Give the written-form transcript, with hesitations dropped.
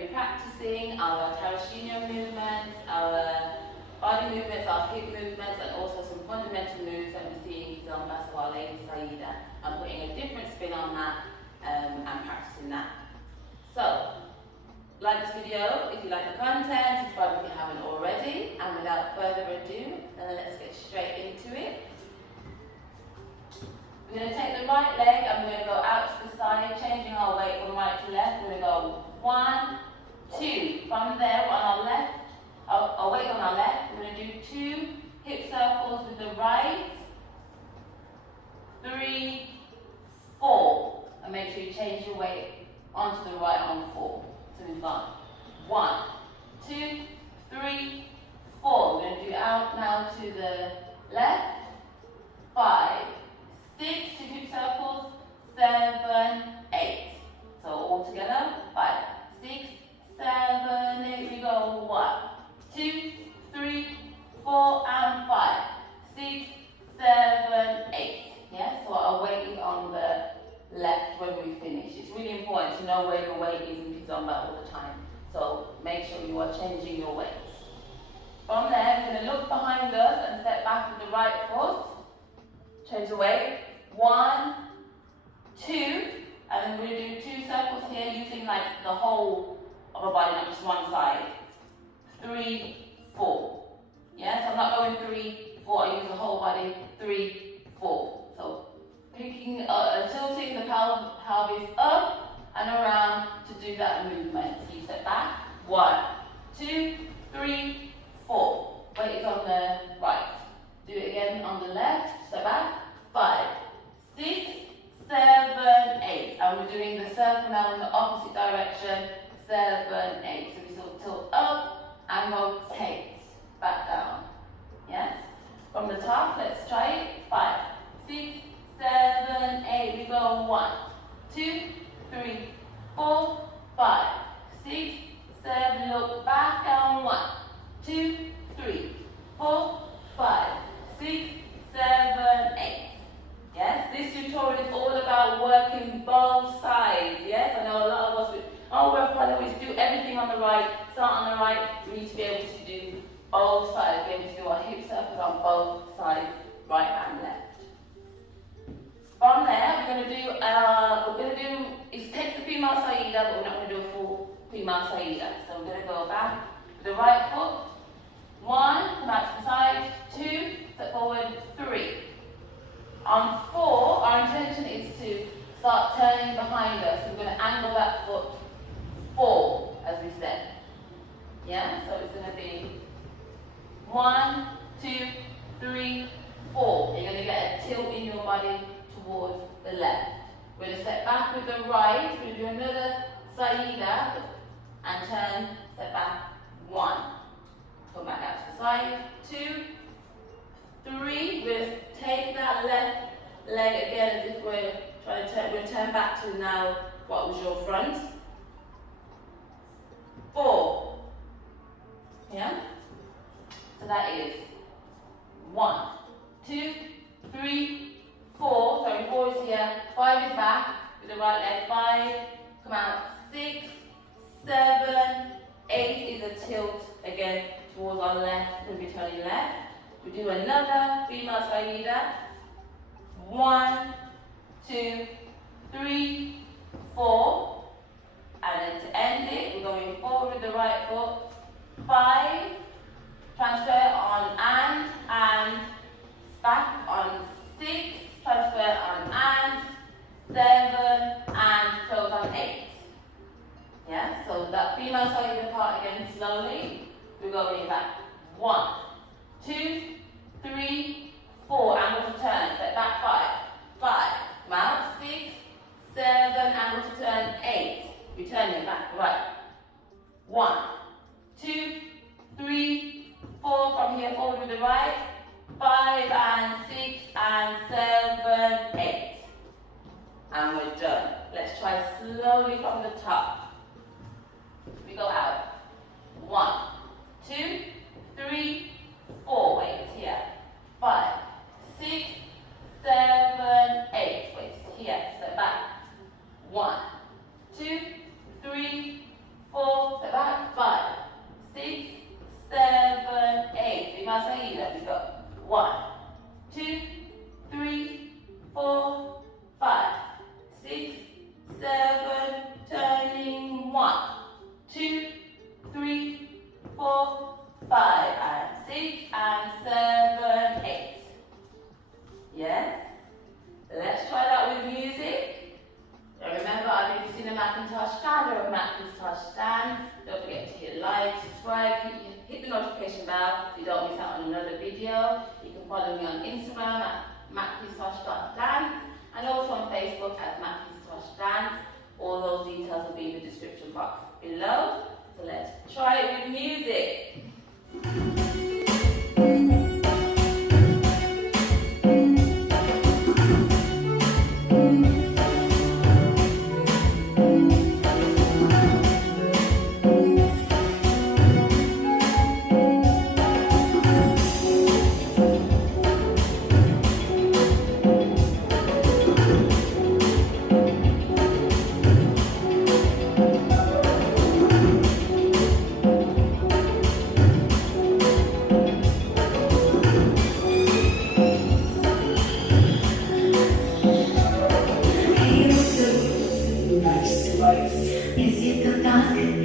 be practicing our tarraxinha movements, our body movements, our hip movements, and also some fundamental moves that we see in Kizomba, so our Lady Saida, and putting a different spin on that and practicing that. So, like this video if you like the content, subscribe if you haven't already, and without further ado, then let's get straight into it. We're going to take the right leg and we're going to go out to the side, changing our weight from right to left. We're going to go 1, 2. From there, on our left, our weight on our left, we're going to do 2 hip circles with the right, 3, 4. And make sure you change your weight onto the right on 4. So we've got 1, 2, 3, 4. We're going to do out now to the left, 5, 6, 2 hip circles, 7, 8. So all together, 5, 6, 7, 8. We go 1, 2, 3, 4, and 5, 6, 7, 8. Yeah, so our weight is on the left when we finish. It's really important to know where your weight is in Kizomba all the time. So make sure you are changing your weight. From there, we're going to look behind us and step back with the right foot. Change the weight. 1, 2, and then we're going to do 2 circles here using like the whole of our body, not just one side. 3, 4. Yeah, so I'm not going 3, 4. I use the whole body. 3, 4. So picking, tilting the pelvis up and around to do that movement. So you step back. 1, 2, 3, 4. Weight is on the right. Do it again on the left. Step back. 5, 6, 7, 8. And we're doing the circle now in the opposite direction. 7, 8. So we sort of tilt up and rotate back down. Yes? From the top, let's try it. 5, 6, 7, 8. We go 1, 2, 3, 4, 5, 6, 7. Look back down. 1, 2, 3, 4, 5, 6, 7, 8. Yes, this tutorial is all about working both sides. Yes, I know a lot of us would, we're always do everything on the right, start on the right. We need to be able to do both sides, be able to do our hip circles on both sides, right and left. From there, we're going to do, it takes the female Saida, but we're not going to do a full female Saida. So we're going to go back with the right foot. 1, come out to the side. 2, step forward. 3. On 4, our intention is to start turning behind us. We're going to angle that foot 4, as we said. Yeah, so it's going to be 1, 2, 3, 4. You're going to get a tilt in your body towards the left. We're going to step back with the right. We're going to do another Saida and turn, step back 1. Come back out to the side. 2, 3. We're going to take that left leg again as if we're trying to turn. We're going to turn back to now what was your front. 4. Yeah? So that is 1, 2, 3, 4. Sorry, 4 is here. 5 is back with the right leg. 5. Come out. 6, 7, 8 is a tilt again towards our left. We'll be turning left. We do another female Saida. 1, 2, 3, 4. And then to end it, we're going forward with the right foot. 5. Transfer on and back on 6. Transfer on 7 and close on 8. Yeah, so that female Saida part again slowly. We're going back. 1, 2, 3, 4, angle to turn, step back 5, 5, come out, 6, 7, angle to turn 8, returning back, right, 1, 2, 3, 4, from here forward with the right, 5 and 6 and 7, 8, and we're done. Let's try slowly from the top. We go out, 1, 2, 3, 4, wait, here, 5, 6, 7, 8, wait, here, step back, 1, 2, 3, 4, 4, 5, 6, 7, turning 1, 2, 3, 4, 5, and 6, and 7, 8. Yes? Let's try that with music. Remember, I've been Christina McKiztosh founder of McKiztosh Dance. Don't forget to hit like, subscribe, hit the notification bell so you don't miss out on another video. You can follow me on Instagram at McKiztosh.dance and also on Facebook at McKiztosh Dance. All those details will be in the description box below. So let's try it with music. Is it the dark?